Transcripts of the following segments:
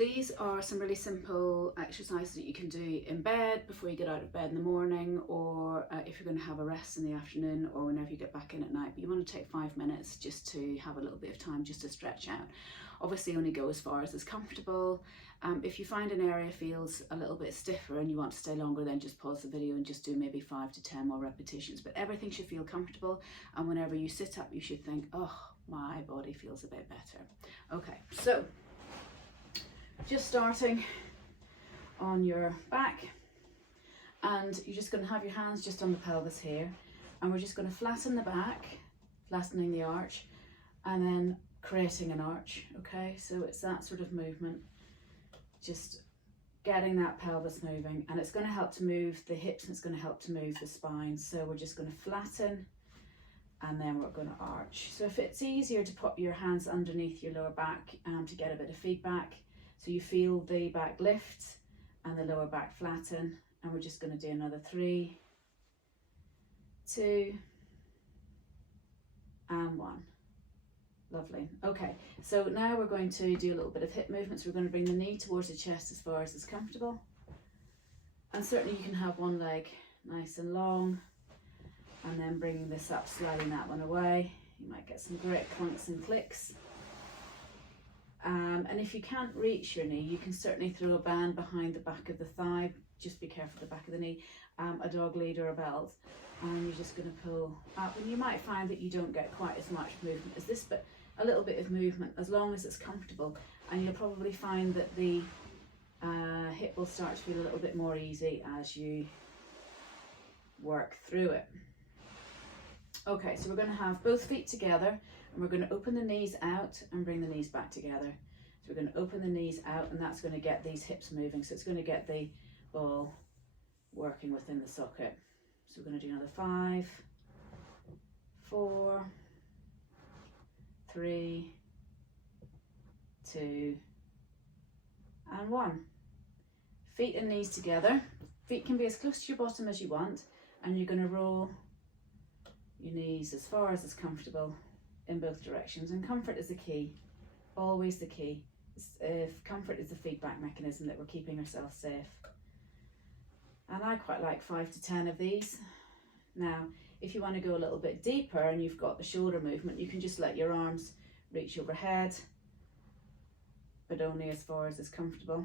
these are some really simple exercises that you can do in bed before you get out of bed in the morning, or if you're going to have a rest in the afternoon, or whenever you get back in at night. But you want to take 5 minutes just to have a little bit of time just to stretch out. Obviously only go as far as is comfortable. If you find an area feels a little bit stiffer and you want to stay longer, then just pause the video and just do maybe 5 to 10 more repetitions. But everything should feel comfortable, and whenever you sit up you should think, oh, my body feels a bit better. Okay, so just starting on your back, and you're just going to have your hands just on the pelvis here, and we're just going to flatten the back, flattening the arch, and then creating an arch. Okay, so it's that sort of movement, just getting that pelvis moving, and it's going to help to move the hips and it's going to help to move the spine. So we're just going to flatten and then we're going to arch. So if it's easier to put your hands underneath your lower back to get a bit of feedback, so you feel the back lift and the lower back flatten, and we're just going to do another 3, 2, and 1. Lovely. Okay, so now we're going to do a little bit of hip movements. We're going to bring the knee towards the chest as far as is comfortable, and certainly you can have one leg nice and long, and then bringing this up, sliding that one away. You might get some great clunks and clicks. And if you can't reach your knee, you can certainly throw a band behind the back of the thigh. Just be careful of the back of the knee, a dog lead or a belt, and you're just going to pull up, and you might find that you don't get quite as much movement as this, but a little bit of movement as long as it's comfortable, and you'll probably find that the hip will start to feel a little bit more easy as you work through it. Okay, so we're going to have both feet together, and we're going to open the knees out and bring the knees back together. So we're going to open the knees out, and that's going to get these hips moving, so it's going to get the ball working within the socket. So we're going to do another 5, 4, 3, 2, and 1. Feet and knees together. Feet can be as close to your bottom as you want, and you're going to roll your knees as far as is comfortable in both directions. And comfort is the key, always the key. If comfort is the feedback mechanism that we're keeping ourselves safe. And I quite like 5 to 10 of these. Now, if you want to go a little bit deeper and you've got the shoulder movement, you can just let your arms reach overhead, but only as far as is comfortable.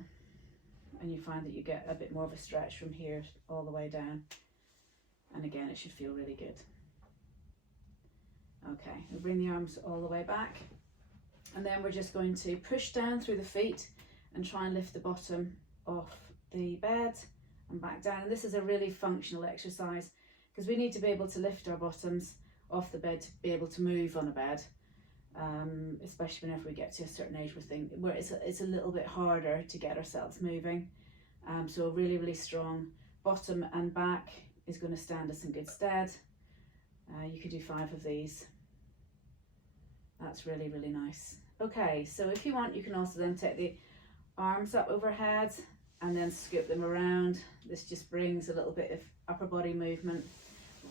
And you find that you get a bit more of a stretch from here all the way down. And again, it should feel really good. Okay, we'll bring the arms all the way back, and then we're just going to push down through the feet and try and lift the bottom off the bed and back down. And this is a really functional exercise because we need to be able to lift our bottoms off the bed to be able to move on a bed, especially whenever we get to a certain age where it's a little bit harder to get ourselves moving. So a really, really strong bottom and back is going to stand us in good stead. You could do 5 of these. That's really, really nice. Okay, so if you want, you can also then take the arms up overhead and then scoop them around. This just brings a little bit of upper body movement.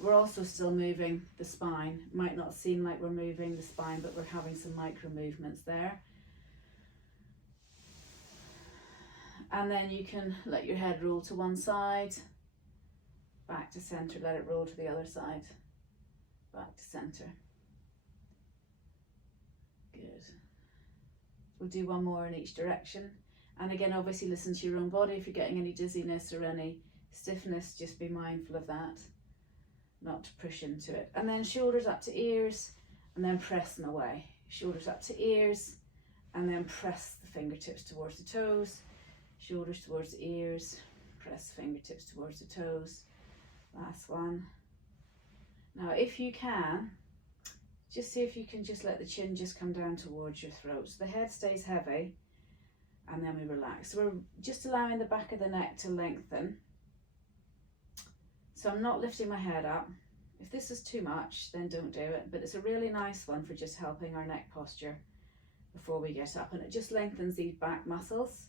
We're also still moving the spine. Might not seem like we're moving the spine, but we're having some micro movements there. And then you can let your head roll to one side, back to center, let it roll to the other side, back to center. Good. We'll do one more in each direction. And again, obviously listen to your own body. If you're getting any dizziness or any stiffness, just be mindful of that, not to push into it. And then shoulders up to ears, and then press them away. Shoulders up to ears, and then press the fingertips towards the toes. Shoulders towards the ears, press fingertips towards the toes. Last one. Now, if you can, just see if you can just let the chin just come down towards your throat. So the head stays heavy, and then we relax. So we're just allowing the back of the neck to lengthen. So I'm not lifting my head up. If this is too much, then don't do it. But it's a really nice one for just helping our neck posture before we get up. And it just lengthens these back muscles.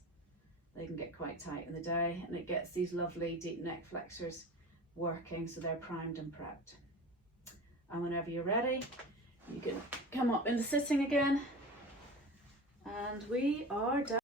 They can get quite tight in the day, and it gets these lovely deep neck flexors working so they're primed and prepped. And whenever you're ready, you can come up into sitting again, and we are done.